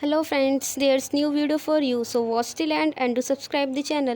Hello friends, there's new video for you, so watch till end and do subscribe the channel.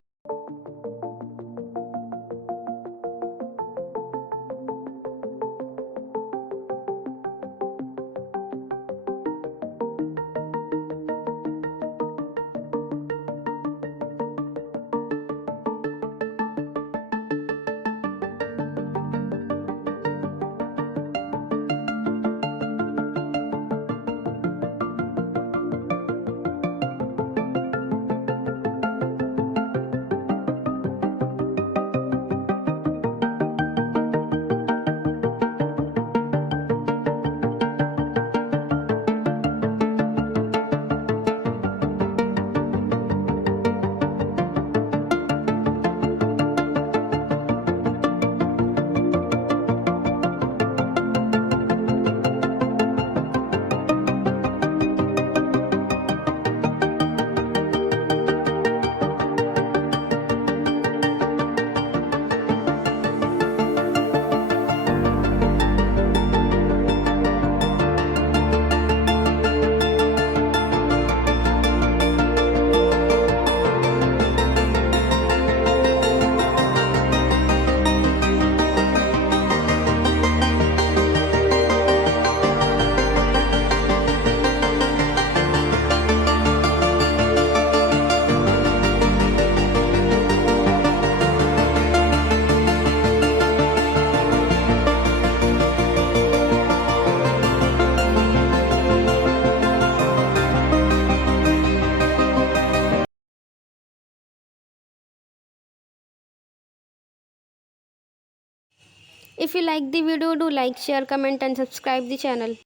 If you like the video, do like, share, comment and subscribe the channel.